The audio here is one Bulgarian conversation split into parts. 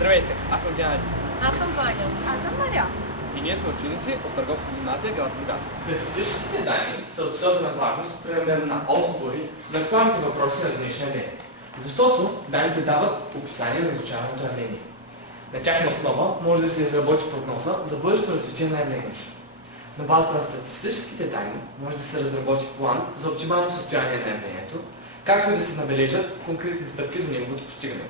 Здравейте, аз съм Геннадий. Аз съм Ваня. Аз съм Мария. И ние сме ученици от Търговска гимназия град Бургас. Статистическите данни са от особена важност при намер на отговори на актуалните въпроси на днешния ден, защото данните дават описание на изучаваното явление. На тяхна основа може да се изработи прогноза за бъдещото развитие на явлението. На базата на статистическите данни може да се разработи план за оптимално състояние на явлението, както и да се набележат конкретни стъпки за неговото постигане.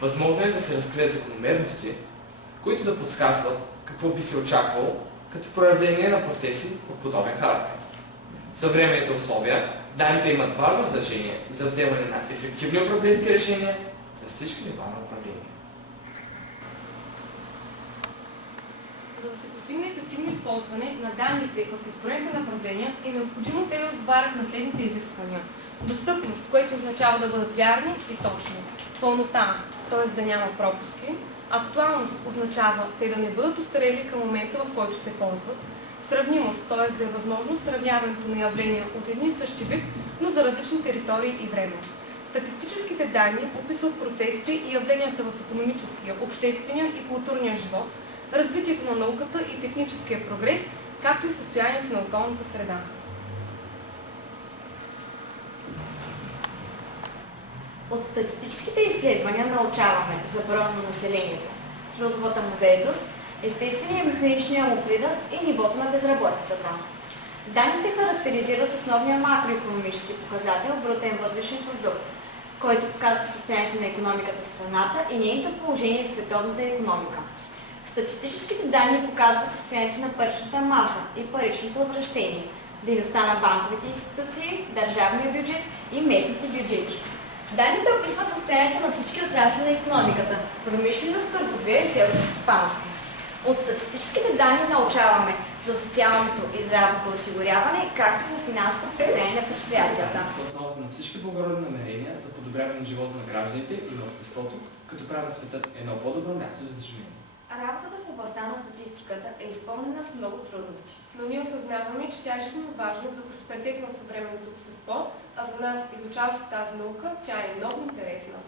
Възможно е да се разкрият закономерности, които да подсказват какво би се очаквало като проявление на процеси от подобен характер. В съвременните условия данните имат важно значение за вземане на ефективни управленски решения за всички нива на управление. За да се постигне ефективно използване на данните в изброените направления, е необходимо те да отговарят на следните изисквания. Достъпност, което означава да бъдат вярни и точни. Пълнота, т.е. да няма пропуски. Актуалност означава те да не бъдат устарели към момента, в който се ползват. Сравнимост, т.е. да е възможно сравняването на явления от едни и същи вид, но за различни територии и време. Статистическите данни описват процесите и явленията в икономическия, обществения и културния живот, развитието на науката и техническия прогрес, както и състоянието на околната среда. От статистическите изследвания научаваме за броя на населението, трудовата му заетост, естествения и механичния му прираст и нивото на безработицата. Данните характеризират основния макроекономически показател брутен вътрешен продукт, който показва състоянието на икономиката в страната и нейното положение в световната икономика. Статистическите данни показват състоянието на паричната маса и паричното обращение, дейността на банковите институции, държавния бюджет и местните бюджети. Данните описват състоянието на всички отрасли на икономиката – промишленост, търговия и селско стопанство. От статистическите данни научаваме за социалното и здравното осигуряване, както и за финансовото състояние на предприятията. Са основата на всички благородни намерения за подобряване на живота на гражданите и на обществото, като правят светът едно по-добро място за живеене. Работата в областта на статистиката е изпълнена с много трудности. Но ние осъзнаваме, че тя е жизненно важна за просперитета на съвременното общество, а за нас, изучаващи тази наука, тя е много интересна.